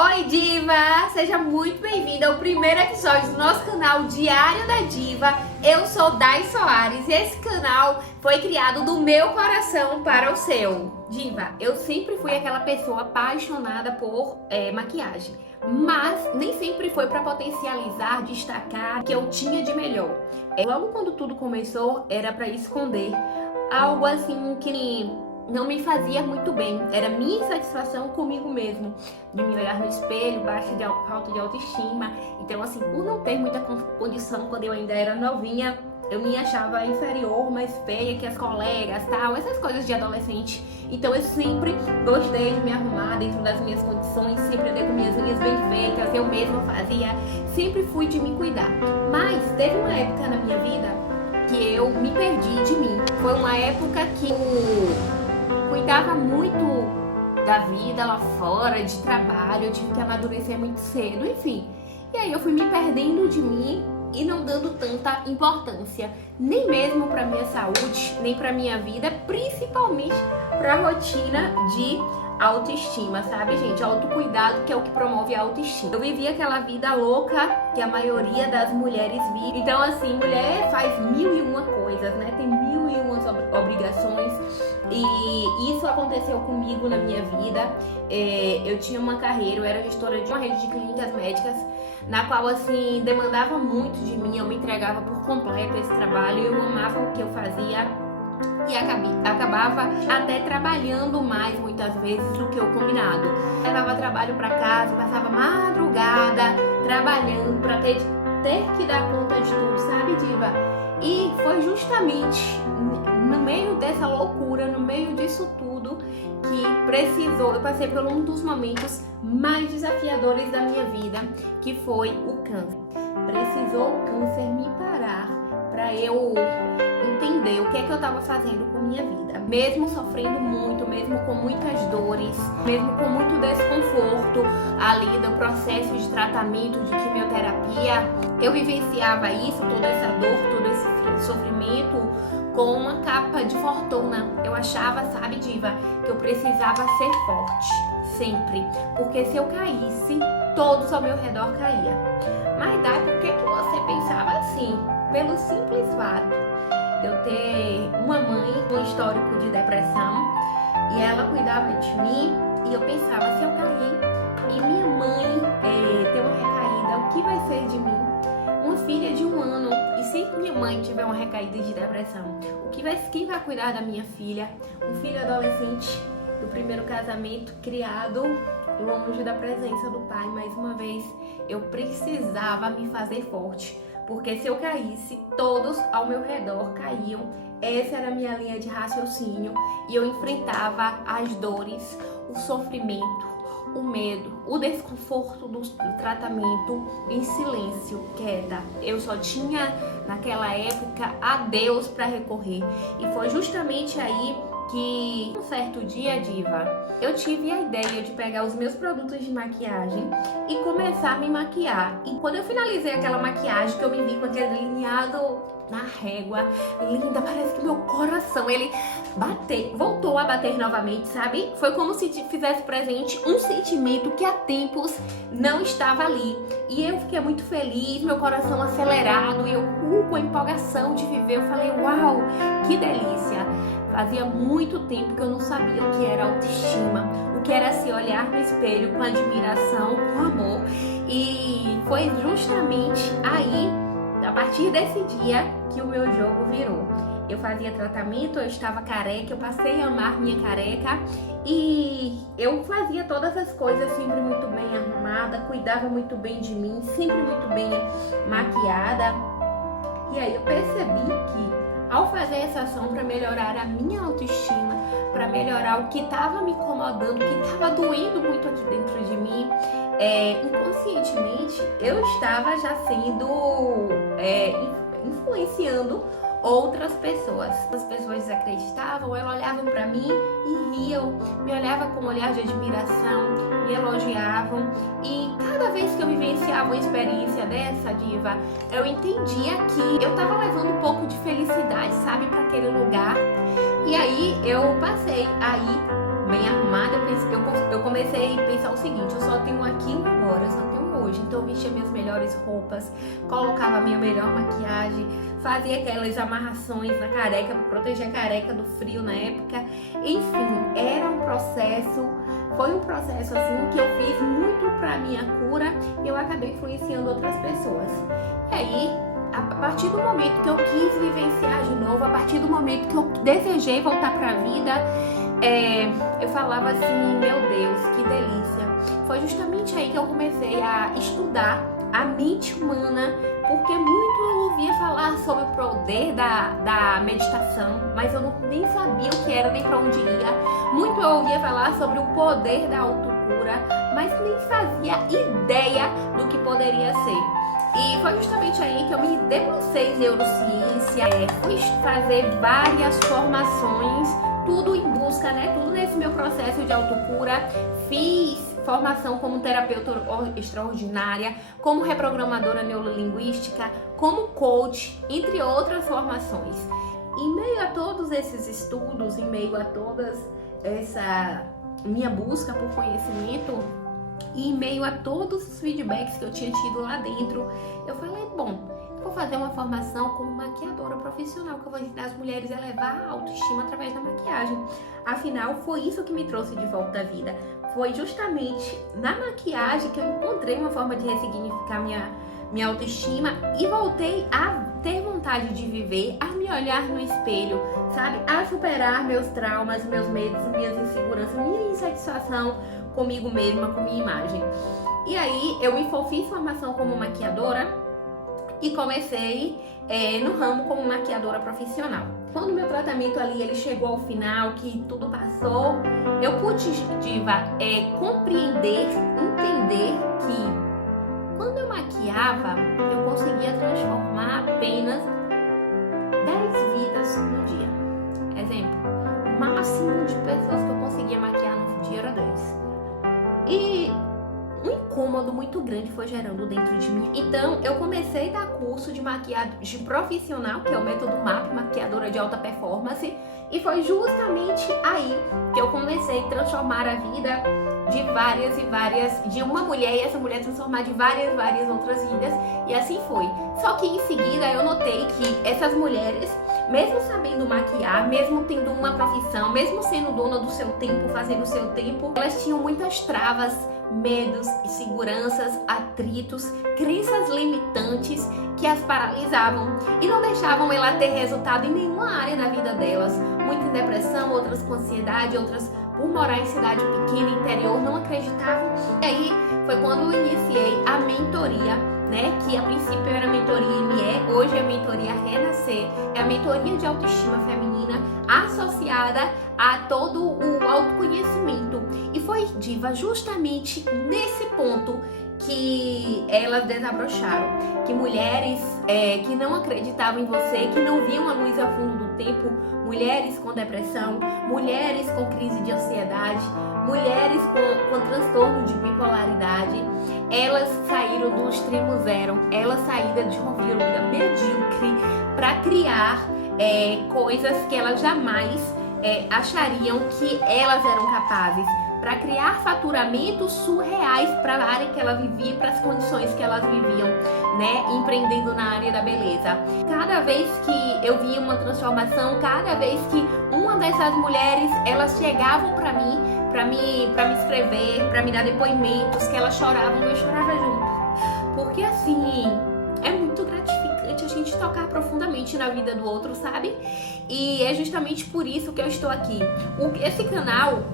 Oi, Diva! Seja muito bem-vinda ao primeiro episódio do nosso canal Diário da Diva. Eu sou Dai Soares e esse canal foi criado do meu coração para o seu. Diva, eu sempre fui aquela pessoa apaixonada por maquiagem, mas nem sempre foi para potencializar, destacar o que eu tinha de melhor. Logo quando tudo começou, era para esconder algo assim que não me fazia muito bem. Era minha insatisfação comigo mesmo, de me olhar no espelho, falta de autoestima. Então assim, por não ter muita condição quando eu ainda era novinha, eu me achava inferior, mais feia que as colegas, tal, essas coisas de adolescente. Então eu sempre gostei de me arrumar dentro das minhas condições, sempre andei com minhas unhas bem feitas, eu mesma fazia, sempre fui de me cuidar. Mas teve uma época na minha vida que eu me perdi de mim. Foi uma época que eu cuidava muito da vida lá fora, de trabalho, eu tive que amadurecer muito cedo, enfim. E aí eu fui me perdendo de mim e não dando tanta importância, nem mesmo para minha saúde, nem para minha vida, principalmente para a rotina de autoestima, sabe, gente? Autocuidado, que é o que promove a autoestima. Eu vivi aquela vida louca que a maioria das mulheres vive. Então, assim, mulher faz 1001 coisas, né? Tem 1001 obrigações. E isso aconteceu comigo na minha vida. Eu tinha uma carreira, eu era gestora de uma rede de clínicas médicas, na qual, assim, demandava muito de mim. Eu me entregava por completo a esse trabalho. Eu amava o que eu fazia. E acabava até trabalhando mais muitas vezes do que o combinado. Levava trabalho para casa, passava madrugada trabalhando para ter que dar conta de tudo, sabe, Diva? E foi justamente no meio dessa loucura, no meio disso tudo, que eu passei por um dos momentos mais desafiadores da minha vida, que foi o câncer. Precisou o câncer me parar para eu entender o que é que eu estava fazendo com minha vida. Mesmo sofrendo muito, mesmo com muitas dores, mesmo com muito desconforto ali do processo de tratamento de quimioterapia, eu vivenciava isso, toda essa dor, todo esse sofrimento com uma capa de fortuna. Eu achava, sabe, Diva, que eu precisava ser forte, sempre. Porque se eu caísse, todos ao meu redor caíam. Mas Dai, por que você pensava assim? Pelo simples fato de eu ter uma mãe com histórico de depressão e ela cuidava de mim, e eu pensava, se eu cair e minha mãe ter uma recaída, o que vai ser de mim? Uma filha de 1 ano, e se minha mãe tiver uma recaída de depressão, quem vai cuidar da minha filha? Um filho adolescente do primeiro casamento, criado longe da presença do pai. Mais uma vez, eu precisava me fazer forte, porque se eu caísse, todos ao meu redor caíam. Essa era a minha linha de raciocínio, e eu enfrentava as dores, o sofrimento, o medo, o desconforto do tratamento em silêncio, quieta. Eu só tinha, naquela época, a Deus para recorrer. E foi justamente aí que, um certo dia, Diva, eu tive a ideia de pegar os meus produtos de maquiagem e começar a me maquiar. E quando eu finalizei aquela maquiagem, que eu me vi com aquele delineado na régua, linda, parece que meu coração, ele voltou a bater novamente, sabe? Foi como se fizesse presente um sentimento que há tempos não estava ali. E eu fiquei muito feliz, meu coração acelerado, e eu com a empolgação de viver, eu falei, uau, que delícia! Fazia muito tempo que eu não sabia o que era autoestima, o que era se olhar no espelho com admiração, com amor. E foi justamente aí, a partir desse dia, que o meu jogo virou. Eu fazia tratamento, eu estava careca, eu passei a amar minha careca, e eu fazia todas as coisas sempre muito bem arrumada, cuidava muito bem de mim, sempre muito bem maquiada. E aí eu percebi que, ao fazer essa ação para melhorar a minha autoestima, para melhorar o que estava me incomodando, o que estava doendo muito aqui dentro de mim, inconscientemente eu estava já sendo influenciando outras pessoas. As pessoas desacreditavam, elas olhavam para mim e riam, me olhavam com um olhar de admiração, me elogiavam. E cada vez que eu vivenciava uma experiência dessa, Diva, eu entendia que eu tava levando um pouco de felicidade, sabe, para aquele lugar. E aí eu passei a ir bem arrumada, eu comecei a pensar o seguinte: eu só tenho aquilo agora, eu só tenho hoje. Então eu vestia minhas melhores roupas, colocava a minha melhor maquiagem, fazia aquelas amarrações na careca para proteger a careca do frio na época. Enfim, era um processo, foi um processo assim que eu fiz muito para minha cura e eu acabei influenciando outras pessoas. E aí, a partir do momento que eu quis vivenciar de novo, a partir do momento que eu desejei voltar para a vida, eu falava assim: meu Deus, que delícia. Foi justamente aí que eu comecei a estudar a mente humana, porque muito eu ouvia falar sobre o poder da meditação, mas eu nem sabia o que era nem para onde ia. Muito eu ouvia falar sobre o poder da autocura, mas nem fazia ideia do que poderia ser. E foi justamente aí que eu me debrucei em neurociência, fui fazer várias formações, tudo em busca, tudo nesse meu processo de autocura. Fiz formação como terapeuta extraordinária, como reprogramadora neurolinguística, como coach, entre outras formações. Em meio a todos esses estudos, em meio a toda essa minha busca por conhecimento, e em meio a todos os feedbacks que eu tinha tido lá dentro, eu falei: bom, eu vou fazer uma formação como maquiadora profissional, que eu vou ensinar as mulheres a elevar a autoestima através da maquiagem. Afinal, foi isso que me trouxe de volta à vida. Foi justamente na maquiagem que eu encontrei uma forma de ressignificar minha autoestima e voltei a ter vontade de viver, a me olhar no espelho, sabe? A superar meus traumas, meus medos, minhas inseguranças, minha insatisfação comigo mesma, com minha imagem. E aí eu fiz formação como maquiadora e comecei no ramo como maquiadora profissional. Quando meu tratamento ali ele chegou ao final, que tudo passou, eu pude, Diva, compreender, entender que quando eu maquiava, eu conseguia transformar apenas 10 vidas no dia. Exemplo, o máximo de pessoas que eu conseguia maquiar no dia era 10. E um incômodo muito grande foi gerando dentro de mim. Então eu comecei a dar curso de maquiagem profissional, que é o método MAP, maquiadora de alta performance, e foi justamente aí que eu comecei a transformar a vida de uma mulher, e essa mulher transformar de várias outras vidas, e assim foi. Só que em seguida eu notei que essas mulheres, mesmo sabendo maquiar, mesmo tendo uma profissão, mesmo sendo dona do seu tempo, fazendo o seu tempo, elas tinham muitas travas, medos, inseguranças, atritos, crenças limitantes que as paralisavam e não deixavam ela ter resultado em nenhuma área da vida delas. Muitas em depressão, outras com ansiedade, outras por morar em cidade pequena, interior, não acreditavam. E aí foi quando eu iniciei a mentoria, que a princípio era a mentoria ME, hoje é a mentoria Renascer, é a mentoria de autoestima feminina associada a todo o autoconhecimento. E foi, Diva, justamente nesse ponto que elas desabrocharam, que mulheres que não acreditavam em você, que não viam a luz ao fundo do tempo, mulheres com depressão, mulheres com crise de ansiedade, mulheres com transtorno de bipolaridade, elas saíram do extremo zero, elas saíram de uma vida medíocre para criar coisas que elas jamais achariam que elas eram capazes, para criar faturamentos surreais para a área que ela vivia, para as condições que elas viviam, empreendendo na área da beleza. Cada vez que eu via uma transformação, cada vez que uma dessas mulheres, elas chegavam para me escrever, para me dar depoimentos, que elas choravam, eu chorava junto. Porque assim, é muito gratificante a gente tocar profundamente na vida do outro, sabe? E é justamente por isso que eu estou aqui. Esse canal,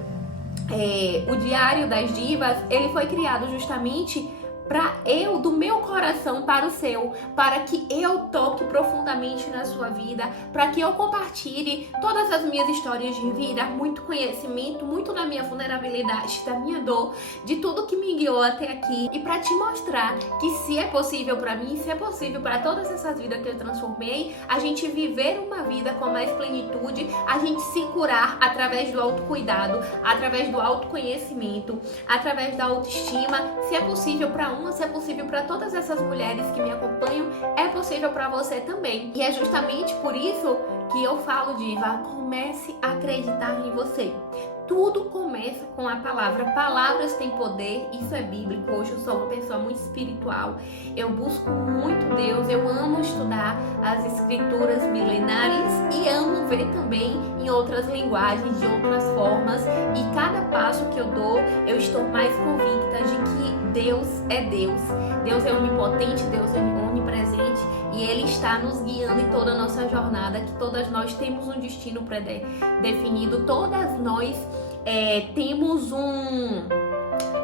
o Diário das Divas, ele foi criado justamente para eu, do meu coração para o seu, para que eu toque profundamente na sua vida, para que eu compartilhe todas as minhas histórias de vida, muito conhecimento, muito da minha vulnerabilidade, da minha dor, de tudo que me guiou até aqui, e para te mostrar que se é possível para mim, se é possível para todas essas vidas que eu transformei, a gente viver uma vida com mais plenitude, a gente se curar através do autocuidado, através do autoconhecimento, através da autoestima. Se é possível para se é possível para todas essas mulheres que me acompanham, é possível para você também. E é justamente por isso que eu falo, diva, comece a acreditar em você. Tudo começa com a palavra. Palavras têm poder, isso é bíblico. Hoje eu sou uma pessoa muito espiritual. Eu busco muito Deus, eu amo estudar as escrituras milenares e amo ver também em outras linguagens, de outras formas. E cada passo que eu dou, eu estou mais convicta de que Deus é Deus. Deus é onipotente, Deus é onipresente e Ele está nos guiando em toda a nossa jornada, que todas nós temos um destino pré-definido, todas nós temos um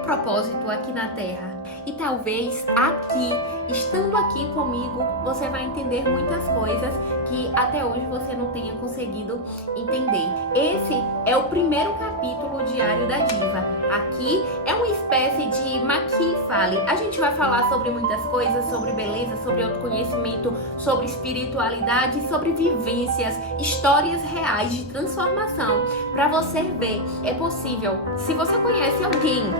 propósito aqui na Terra. E talvez aqui, estando aqui comigo, você vai entender muitas coisas que até hoje você não tenha conseguido entender. Esse é o primeiro capítulo diário da Diva. Aqui é uma espécie de Maqui Fale. A gente vai falar sobre muitas coisas, sobre beleza, sobre autoconhecimento, sobre espiritualidade, sobre vivências, histórias reais de transformação. Para você ver, é possível. Se você conhece alguém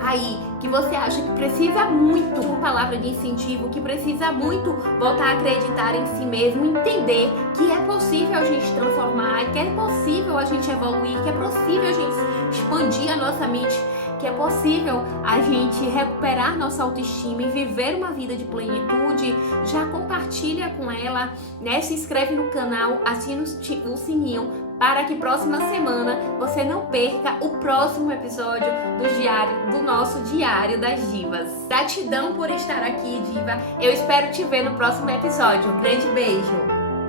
aí que você acha que precisa muito de uma palavra de incentivo, que precisa muito voltar a acreditar em si mesmo, entender que é possível a gente transformar, que é possível a gente evoluir, que é possível a gente expandir a nossa mente, que é possível a gente recuperar nossa autoestima e viver uma vida de plenitude, já compartilha com ela, né? Se inscreve no canal, assina o sininho para que próxima semana você não perca o próximo episódio do nosso Diário das Divas. Gratidão por estar aqui, diva. Eu espero te ver no próximo episódio. Um grande beijo!